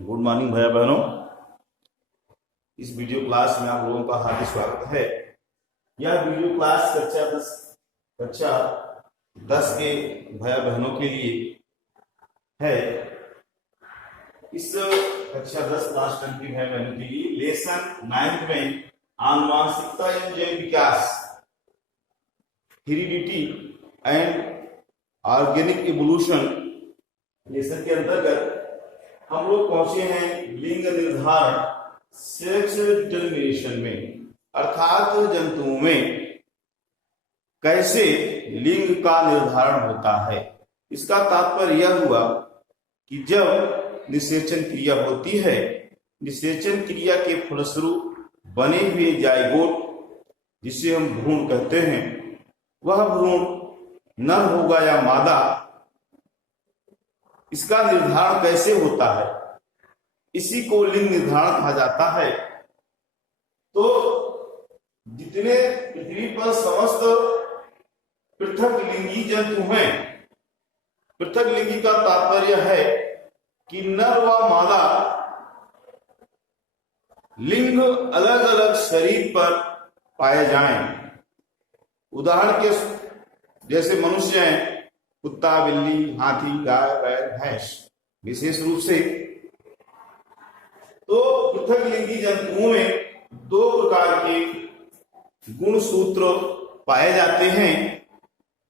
Good morning भैया बहनों। इस वीडियो क्लास में आप लोगों का हार्दिक स्वागत है। यह वीडियो क्लास कक्षा 10 के भैया बहनों के लिए है। इस कक्षा 10 क्लास 10 के भैया बहनों के लिए लेसन 9 में आनुवांशिकता एवं जैव विकास, heredity and organic evolution lesson के अंतर्गत हम लोग पहुंचे हैं लिंग निर्धारण, सेक्स डिटर्मिनेशन में, अर्थात जंतुओं में कैसे लिंग का निर्धारण होता है। इसका तात्पर्य यह हुआ कि जब निषेचन क्रिया होती है, निषेचन क्रिया के फलस्वरूप बने हुए जाइगोट, जिसे हम भ्रूण कहते हैं, वह भ्रूण नर होगा या मादा, इसका निर्धारण कैसे होता है, इसी को लिंग निर्धारण कहा जाता है। तो जितने पृथ्वी पर समस्त पृथक लिंगी जंतु हैं, पृथक लिंगी का तात्पर्य है कि नर व मादा लिंग अलग अलग शरीर पर पाए जाएं। उदाहरण के जैसे मनुष्य हैं, कुत्ता, बिल्ली, हाथी, गाय, बैल, भैंस, विशेष रूप से तो पृथक लिंगी जंतुओं में दो प्रकार के गुणसूत्र पाए जाते हैं।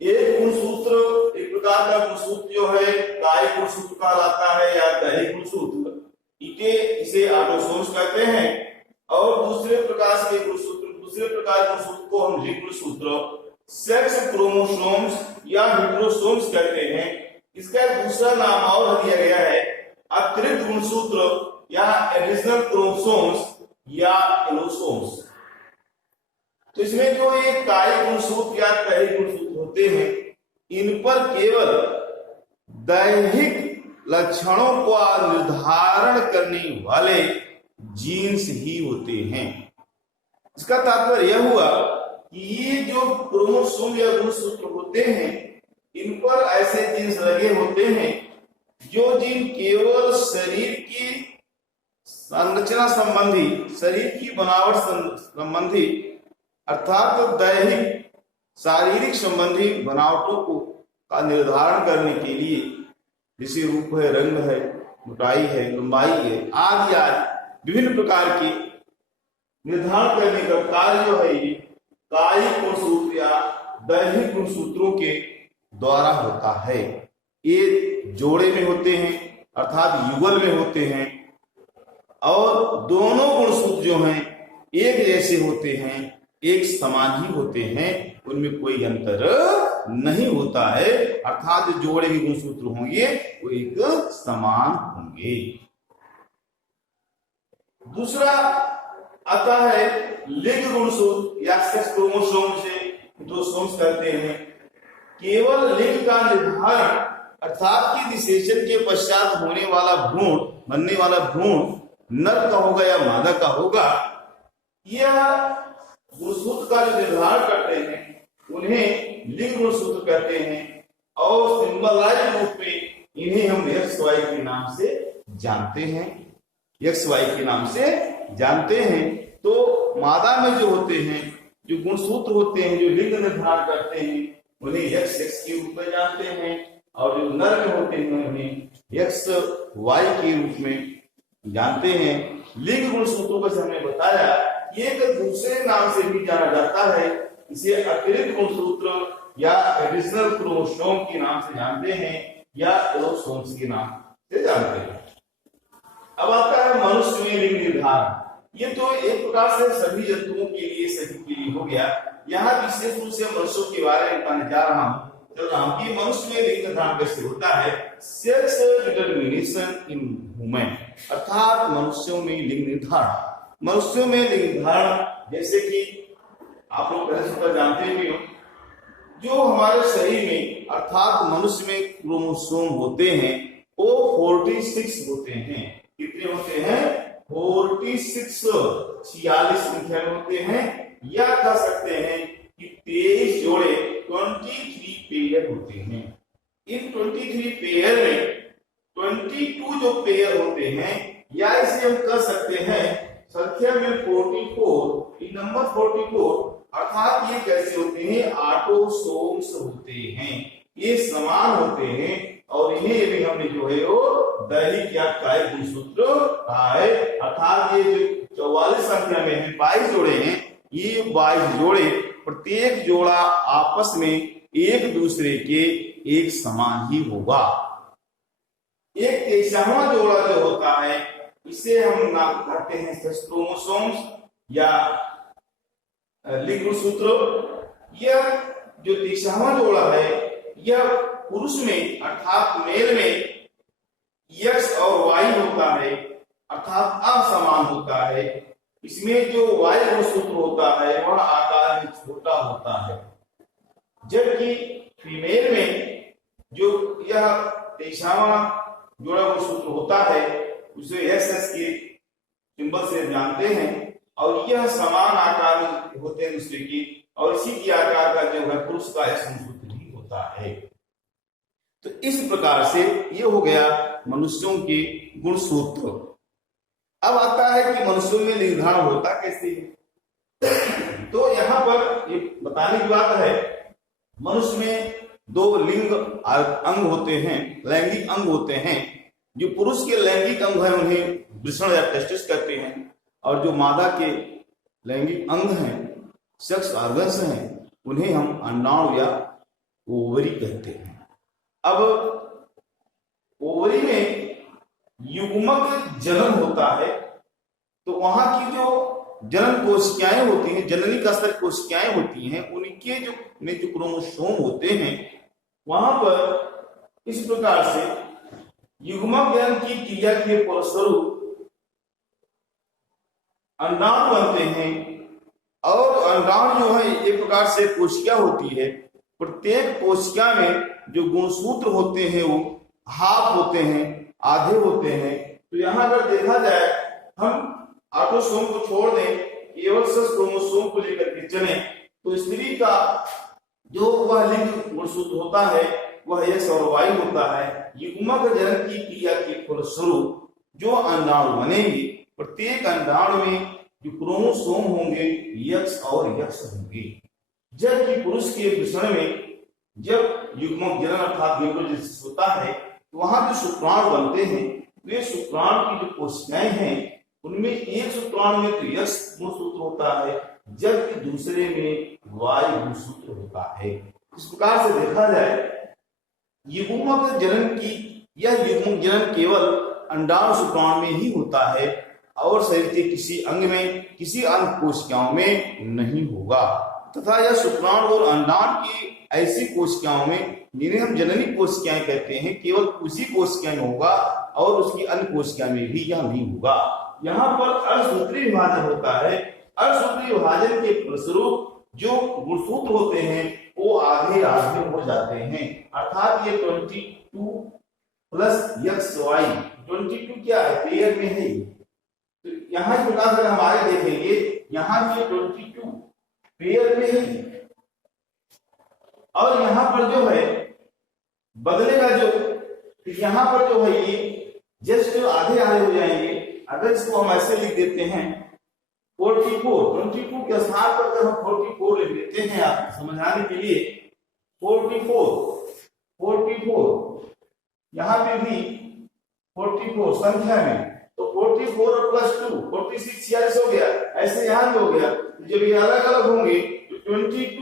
एक गुणसूत्र, एक प्रकार का गुणसूत्र जो है कायिक गुणसूत्र कहलाता है या दैहिक गुणसूत्र, इसे ऑटोसोम्स कहते हैं। और दूसरे प्रकार के गुणसूत्र को हम लिंग गुणसूत्र, सेक्स क्रोमोसोम्स या हेटेरोसोम्स कहते हैं। इसका दूसरा नाम और दिया गया है अतिरिक्त गुणसूत्र या एडिशनल क्रोमोसोम्स या एलोसोम्स। तो इसमें जो ये कायिक गुणसूत्र या दैहिक गुणसूत्र होते हैं, इन पर केवल दैहिक लक्षणों का निर्धारण करने वाले जीन्स ही होते हैं। इसका तात्पर्य यह हुआ कि ये जो क्रोमोसोम या गुणसूत्र होते हैं, इन पर ऐसे जीन्स लगे होते हैं जो जीन केवल शरीर की संरचना संबंधी, शरीर की बनावट संबंधी, अर्थात दैहिक शारीरिक संबंधी बनावटों का निर्धारण करने के लिए, जैसे रूप है, रंग है, मोटाई है, लंबाई है, आदि विभिन्न प्रकार के निर्धारण करने का कार्य जो है ये कायिक गुणसूत्र या दैहिक गुणसूत्रों के द्वारा होता है। ये जोड़े में होते हैं, अर्थात युगल में होते हैं, और दोनों गुणसूत्र जो हैं एक जैसे होते हैं, एक समान ही होते हैं, उनमें कोई अंतर नहीं होता है। अर्थात जो जोड़े के गुणसूत्र होंगे वो एक समान होंगे। दूसरा आता है लिंग गुणसूत्र या सेक्स क्रोमोसोम, से हेटेरोसोम्स कहते हैं। केवल लिंग का निर्धारण, अर्थात कि निषेचन के पश्चात होने वाला भ्रूण, बनने वाला भ्रूण नर का होगा या मादा का होगा, यह गुणसूत्र का जो निर्धारण करते हैं उन्हें लिंग गुणसूत्र कहते हैं। और सिंबलाइज रूप में इन्हें हम XY के नाम से जानते हैं, XY के नाम से जानते हैं। तो मादा में जो होते हैं, जो गुणसूत्र होते हैं, जो लिंग निर्धारण करते हैं, उन्हें XX के रूप में जानते हैं, और जो नर में होते हैं उन्हें XY के रूप में जानते हैं। लिंग गुणसूत्रों को हमने बताया कि एक दूसरे नाम से भी जाना जाता है, इसे अतिरिक्त गुणसूत्र या एडिशनल क्रोमोसोम के नाम से जानते हैं या एलोसोम्स के नाम से जानते हैं। अब आता है मनुष्य में लिंग निर्धारण। ये तो एक प्रकार से सभी जंतुओं के लिए, सभी के लिए हो गया। यहाँ विशेष रूप से मनुष्यों के बारे में बताने जा रहा हूँ कि मनुष्य में लिंग निर्धारण कैसे होता है। सेक्स डिटर्मिनेशन इन ह्यूमन, अर्थात मनुष्यों में लिंग निर्धारण। मनुष्यों में लिंग निर्धारण, जैसे कि आप लोग पहले से जानते भी हो, जो हमारे शरीर में, अर्थात मनुष्य में क्रोमोसोम होते हैं वो 46 होते हैं। कितने होते हैं? 46 संख्या में होते हैं, या कह सकते हैं कि 23 जोड़े 23 पेयर होते हैं। इन 23 पेयर में 22 जो पेयर होते हैं या इसे हम कह सकते हैं संख्या में 44, ये नंबर 44 अर्थात ये कैसे होते हैं, ऑटोसोम्स होते हैं, ये समान होते हैं और इन्हें भी हमने जो है वो दैहिक या कायिक गुणसूत्र कहा है। अर्थात ये जो 44 संख्या में है 22 जोड़े हैं, ये 22 जोड़े प्रत्येक जोड़ा आपस में एक दूसरे के एक समान ही होगा। एक 23वां जोड़ा जो होता है इसे हम नाम कहते हैं क्रोमोसोम्स या लिंग गुणसूत्र। यह जो 23वां जोड़ा है यह पुरुष में अर्थात मेल में यक्स और वाई होता है, अर्थात असमान होता है। इसमें जो वाई गुणसूत्र होता है वह आकार में छोटा होता है, जबकि फीमेल में जो यह 23वां जोड़ा गुणसूत्र होता है उसे एस के सिंबल से जानते हैं और यह समान आकार में होते हैं दूसरे की, और इसी की आकार का जो है पुरुष का एस गुणसूत्र ही होता है। तो इस प्रकार से ये हो गया मनुष्यों के गुणसूत्र। अब आता है कि मनुष्यों में निर्धारण होता कैसे है। तो यहाँ पर ये बताने की बात है, मनुष्य में 2 लिंग अंग होते हैं, लैंगिक अंग होते हैं। जो पुरुष के लैंगिक अंग हैं उन्हें वृषण या टेस्टिस कहते हैं, और जो मादा के लैंगिक अंग हैं, सेक्स ऑर्गन्स हैं, उन्हें हम अंडाणु या ओवरी कहते हैं। अब ओवरी में युग्मक जन्म होता है, तो वहां की जो जनन कोशिकाएं होती हैं, जननी का स्तर कोशिकाएं होती हैं, उनके जो में जो क्रोमोसोम होते हैं वहां पर इस प्रकार से युग्मक जनन की क्रिया के फलस्वरूप अंडाणु बनते हैं। और अंडाणु जो है एक प्रकार से कोशिका होती है। प्रत्येक कोशिका में जो गुणसूत्र होते हैं वो हाफ होते हैं, आधे होते हैं। तो यहाँ अगर देखा जाए, हम ऑटोसोम को छोड़ दें, केवल सेक्स क्रोमोसोम को लेकर के चले, तो स्त्री का जो वह लिंग गुणसूत्र होता है वह एक्स और वाई होता है। युग्मक जनन की क्रिया के फलस्वरूप जो अंडाणु बनेंगे, प्रत्येक अंडाणु में जो क्रोमोसोम होंगे एक्स और एक्स होंगे। जबकि पुरुष के वृषण में जब युग्मक जनन अर्थात न्यूक्लियोसिस होता है तो वहां जो शुक्राणु बनते हैं, वे शुक्राणु की जो कोशिकाएं हैं उनमें एक शुक्राणु में तो एक्स गुणसूत्र होता है, जबकि दूसरे में वाई गुणसूत्र होता है। इस प्रकार से देखा जाए, युग्मक जनन की यह युग्मक जनन केवल अंडाणु शुक्राणु में ही होता है और शरीर के किसी अंग में, किसी अंग कोशिकाओं में नहीं होगा। तथा यह शुक्राणु और अंडाणु की ऐसी कोशिकाओं में जिन्हें हम जननी कोशिकाएं कहते हैं, केवल उसी कोशिका में होगा और उसकी अन्य कोशिका में भी यह नहीं होगा। यहाँ पर अर्धसूत्री विभाजन होता है। अर्धसूत्री विभाजन के फलस्वरूप जो गुणसूत्र होते हैं वो आधे आधे हो जाते हैं। अर्थात ये 22 प्लस एक्स वाई 22 क्या है, पेयर में है। तो यहाँ इस प्रकार से हम आगे देखेंगे, यहाँ ये 22 पेयर में है और यहाँ पर जो है बदलेगा जो, यहाँ पर जो है ये जस्ट आधे आधे हो जाएंगे। अगर इसको हम ऐसे लिख देते हैं 22 के स्थान पर जब हम 44 लिख देते हैं, आप समझाने के लिए 44 यहाँ पे भी 44 संख्या में, तो 44 और प्लस 2 46 46 हो गया। ऐसे यहाँ भी हो गया। जब ये अलग अलग होंगे तो 22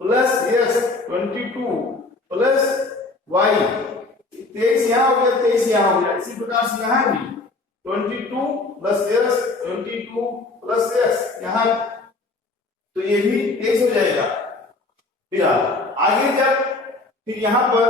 प्लस एक्स 22 प्लस वाई 23 यहाँ हो गया, 23 यहाँ हो गया। इसी प्रकार से यहाँ भी 22 प्लस एक्स 22 प्लस एक्स यहाँ, तो ये भी 23 हो जाएगा। फिर आगे जब फिर यहाँ पर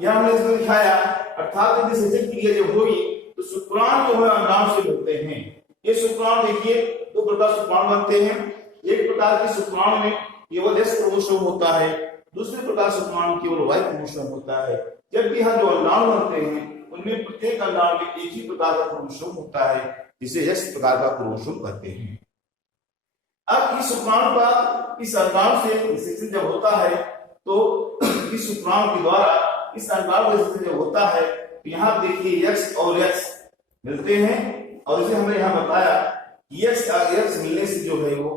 यह हमने इसको दिखाया, अर्थात यदि सेचन क्रिया जब होगी तो शुक्राणु जो है अंडाणु से बनते हैं। ये शुक्राणु देखिए 2 प्रकार शुक्राणु बनते हैं। एक प्रकार के शुक्राणु में केवल एक्स क्रोमोसोम होता है, दूसरे प्रकार शुक्राणु केवल वाई क्रोमोसोम होता है। जबकि यहाँ जो अंडाणु बनते हैं उनमें प्रत्येक अंडाणु में एक ही प्रकार का क्रोमोसोम होता है, जिसे एक्स प्रकार का क्रोमोसोम कहते हैं। अब इस शुक्राणु का इस अंडाणु से निषेचन जब होता है तो इस शुक्राणु के द्वारा इस अंडाणु का निषेचन जब होता है तो यहाँ देखिए एक्स और एक्स मिलते हैं। और इसे हमने यहाँ बताया यक्स यक्स मिलने से जो है वो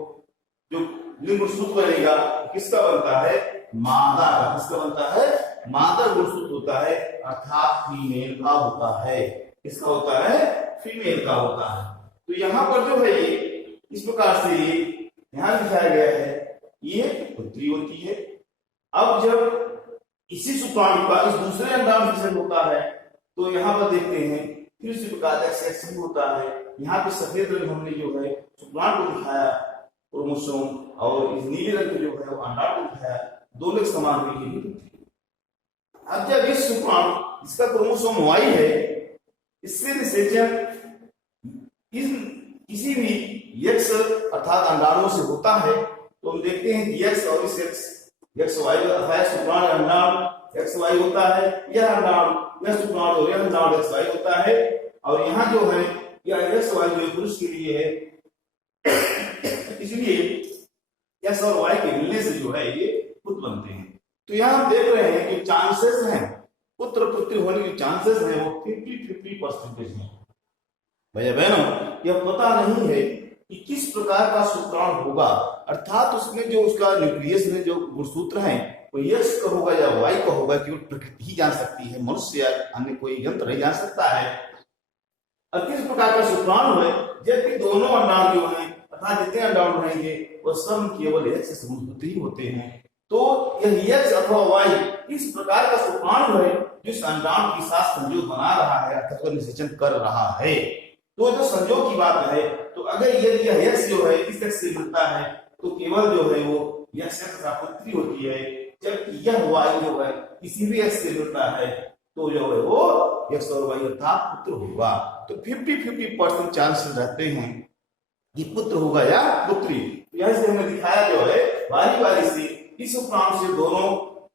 जो लिंग गुणसूत्र बनेगा किसका बनता है, मादा का। किसका बनता है, मादा गुणसूत्र होता है, अर्थात फीमेल का होता है। किसका होता है, फीमेल का होता है। तो यहाँ पर जो है ये इस प्रकार से ये यहाँ लिखाया गया है, ये पुत्री होती है। अब जब इसी शुक्राणु का इस दूसरे अंडाणु से होता है तो यहाँ पर देखते हैं फिर उसी प्रकार एक्स होता है। यहाँ पे सफेद रंग हमने जो है शुक्राणु को दिखाया क्रोमोसोम, और इस नीले रंग जो है वो अंडाणु को दिखाया, दोनों समान हुई है। अब जब इस शुक्राणु इसका क्रोमोसोम Y है, इससे निषेचन इस किसी भी यक्स अर्थात अंडाणु से होता है तो हम देखते हैं कि यक्स और इस यक्स वाई अर्थात शुक्राणु अंडाणु एक्स वाई होता है, यह अंडाणु यह शुक्राणु और यह अंडाणु एक्स वाई होता है। और यहाँ जो है यह एक्स वाई जो पुरुष के लिए है, इसलिए एक्स और वाई के मिलने से जो है ये पुत्र बनते हैं। तो यहाँ हम देख रहे हैं कि चांसेस हैं पुत्र पुत्री होने के चांसेस हैं वो 50-50% हैं। भैया बहनों, यह पता नहीं है कि किस प्रकार का शुक्राणु होगा, अर्थात उसमें जो उसका न्यूक्लियस में जो गुणसूत्र है वो यक्स का होगा या वाई का होगा, केवल प्रकृति ही जान सकती है, मनुष्य या अन्य कोई यंत्र नहीं जान सकता है। और किस प्रकार का शुक्राणु है, जबकि दोनों अंडाणु जो है अर्थात जितने अंडाणु रहेंगे वो सब केवल यक्स से संबंधित ही होते हैं। तो यह यक्स अथवा वाई इस प्रकार का शुक्राणु है जिस अंडाणु के साथ संयोग बना रहा है अर्थात निषेचन कर रहा है। तो जो संयोग की बात है, तो अगर यदि यह यक्स जो है इस यक्स से मिलता है तो केवल जो है वो यक्स का पुत्री होती है, जबकि यह वाई जो है किसी भी यक्स से मिलता है तो जो है वो यक्स और वाई अर्थात पुत्र होगा। तो 50-50% चांसेस रहते हैं कि पुत्र होगा या पुत्री। यह से हमने दिखाया जो है बारी बारी से इस शुक्राणु से दोनों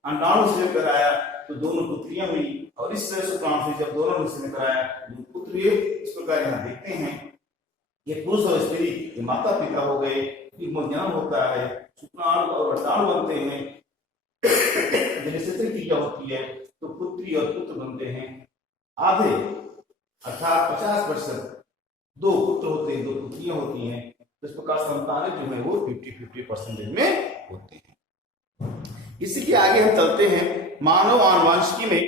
अंडाणु से लेकर आया तो दोनों पुत्रियां हुई, और इस शुक्राणु से जब दोनों में से लेकर आया तो पुत्र हुए। इस प्रकार यहाँ देखते हैं ये पुरुष और स्त्री ये माता पिता हो गए, जन्म होता है, शुक्राणु और अंडाणु बनते हैं, निषेचन क्रिया होती है तो पुत्री और पुत्र बनते हैं। आधे अर्थात 50% दो पुत्र होते हैं, दो पुत्रियां होती हैं। तो इस प्रकार संतानें जो है वो 50-50% में होते हैं। इसी के आगे हम चलते हैं। मानव आनुवंशिकी में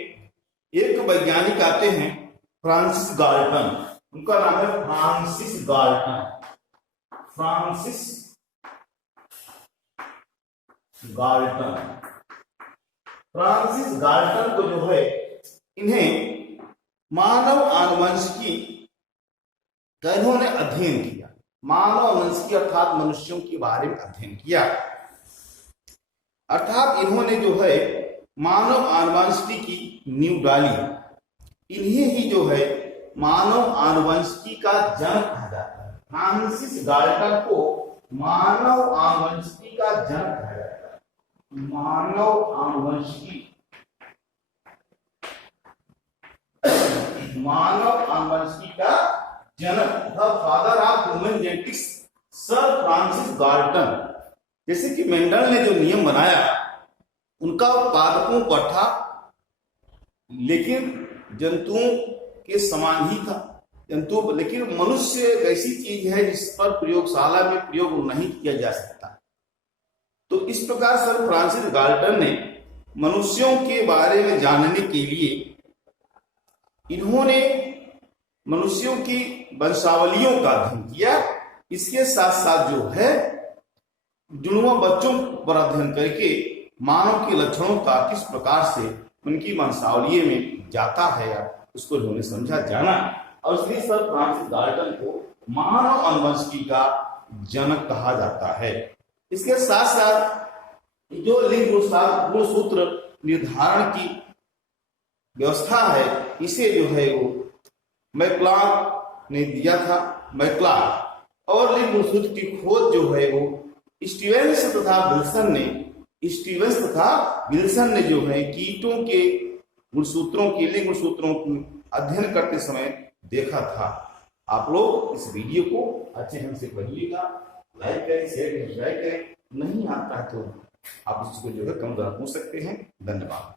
एक वैज्ञानिक आते हैं फ्रांसिस गाल्टन, उनका नाम है Francis Galton. Francis Galton Francis Galton को जो है इन्हें मानव आनुवंशिकी का इन्होंने अध्ययन किया। मानव आनुवंशिकी अर्थात मनुष्यों के बारे में अध्ययन किया, अर्थात इन्होंने जो है मानव आनुवंशिकी की नींव डाली। इन्हें ही जो है मानव आनुवंशिकी का जनक कहा जाता है। फ्रांसिस गाल्टन को मानव आनुवंशिकी का जनक कहा जाता है। मानव आनुवंशिकी मानव आनुवंशिकी का जनक the father of human genetics sir Francis Galton. जैसे कि मेंडल ने जो नियम बनाया उनका पादपों पर था, लेकिन जंतुओं के समान ही था जंतु, लेकिन मनुष्य एक ऐसी चीज है जिस पर प्रयोगशाला में प्रयोग नहीं किया जा सकता। तो इस प्रकार सर फ्रांसिस गाल्टन ने मनुष्यों के बारे में जानने के लिए इन्होंने मनुष्यों की वंशावलियों का अध्ययन किया। इसके साथ साथ जो है जुड़वा बच्चों पर अध्ययन करके मानव के लक्षणों का किस प्रकार से उनकी वंशावली में जाता है उसको इन्होंने समझा जाना, और इसलिए सर फ्रांसिस गाल्टन को मानव आनुवंशिकी का जनक कहा जाता है। इसके साथ साथ जो लिंग गुणसूत्र निर्धारण की व्यवस्था है इसे जो है वो मैक्लार्क ने दिया था। मैक्लार्क और लिंग गुणसूत्र की खोज जो है वो स्टीवेंस तथा विल्सन ने जो है कीटों के गुणसूत्रों के लिंग गुणसूत्रों को अध्ययन करते समय देखा था। आप लोग इस वीडियो को अच्छे ढंग से पढ़िएगा, लाइक करें, शेयर करें, सब्सक्राइब करें। नहीं आता है तो आप इसको जो है कम पूछ सकते हैं। धन्यवाद।